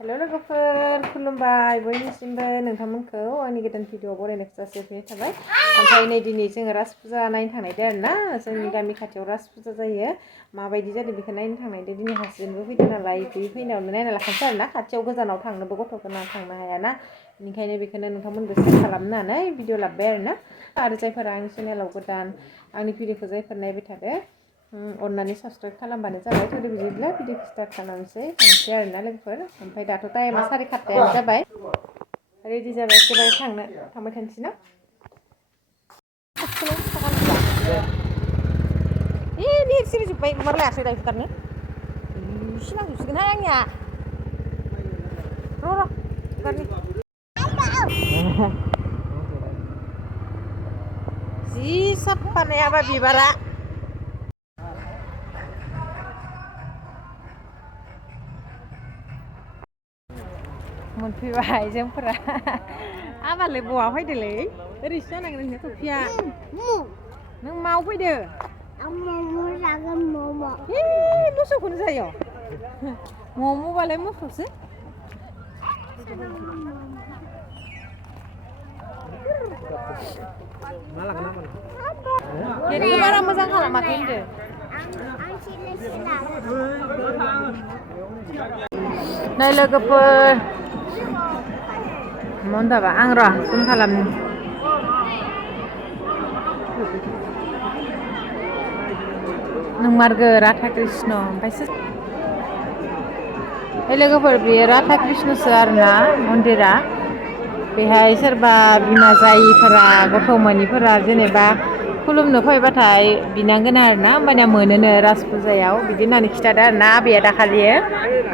हेल' लोगोफोर खुलुमबाय बयनिसिमबो नोंथांमोनखौ आंनि गोदान भिडिअ बरायनायखौ जासिहरनाय थाबाय। ओमफ्राय नै दिनै जोङो रास फुजा नायनो थांनायदो आरोना जोंनि गामि खाथियाव रास फुजा जायो माबायदि जादों बेखौ नायनो थांनायदो दिनै हासबेन्डबो फैदों नालाय बे फैनायावनो नायना लाखानोसै आरोना खाथियाव गोजानाव थांनोबो गथ' गोनां थांनो हायाना बेनिखायनो बेखौनो नोंथांमोनबो सेयार खालामनानै भिडिअ लाबोबाय आरो जायफोरा आंनि चेनेलाव गोदान आंनि भिडिअखौ जायफोर नायबाय थादो अननानै साबसक्राइब खालामबानो जाबाय। थ' बिदिब्ला भिडिअखौ स्टार्ट खालामनोसै थांसै आरोना लोगोफोर। ओमफ्राय दाथ' टाइमा 8:30 जाबाय रेडि जाबाय एखेबारे थांबाय थानोसै ना नेट सिरिजोब्बाय मार लायासै दायो फुथारनो इसे नांजोबसिगोनहाय आंनिया र' फुथारनि जि साफा नायाबा बिबारा मोनफैबाय जोंफोरा आबालै बहा फैदोलै ओरैसो जानांगोन नोंनिया टफिया नों माव फैदो आं मम' जागोन मम' मोसौखौनो जायो मम'बालाय मोसौसो नेटखौ बारा मोजां खालामाखै होनदो नै लोगोफोर मोनदाबा आं र' जुम खालामनि नंमारगो राधा कृष्ण ओमफ्रायसो लोगोफोर बेयो राधा कृष्णसो आरोना मन्दिरा बेहाय सोरबा बिमा जायिफोरा गथ' मोनिफोरा जेनेबा खुलुमनो फैबाथाय बिनांगोन आरोना होमबानिया मोनोनो रास फुजायाव बिदि होननानै खिथादो आरोना आबैया दाखालियो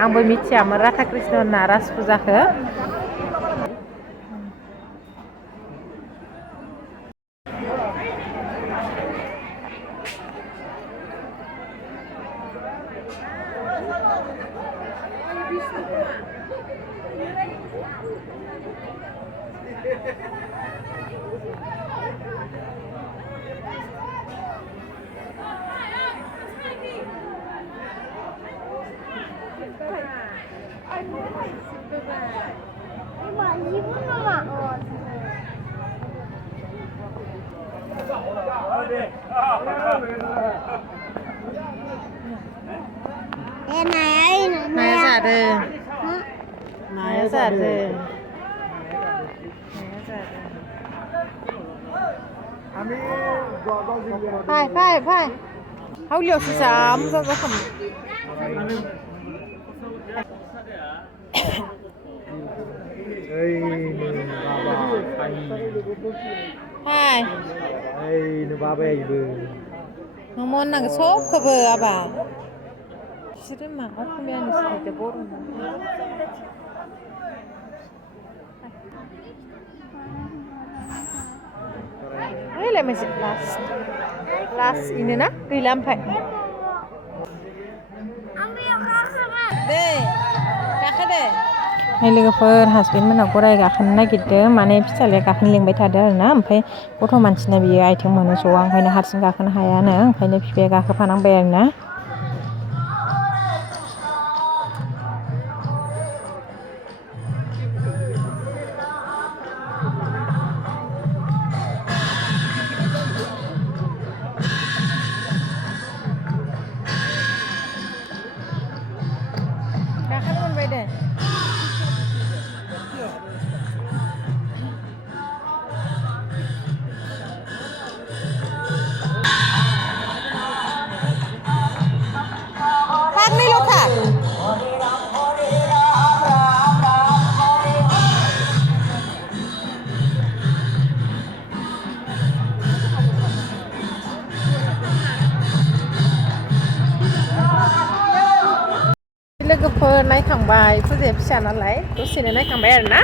आंबो मिथियामोन राधा कृष्ण होनना रास फुजाखौ नाया जादों नाया जादों फाय हावलियावसो जा मोजां जाखामोन फाय मम' होननांगौ सबखौबो आबा बिसोरो मा असमियानिसो होनदो बर' ओइलाय मोनसे लास्ट इनो ना गैला ओमफ्राय दे गाखोदे लोगोफोर हासबेन्ड मोनहा गराय गाखोनो नागिरदों माने फिसालाया गाखोनो लिंबाय थादों आरोना ओमफ्राय गथ' मानसिना बियो आथिं मोनो ज' ओंखायनो हारसिं गाखोनो हायानो ओंखायनो बिफाया गाखोफानांबाय आरोना गाखोनो मोनबाय दे फाग्लिल'थार लोगोफोर नायखांबाय फुजाया फिसा नालाय दसेनो नायखांबाय आरोना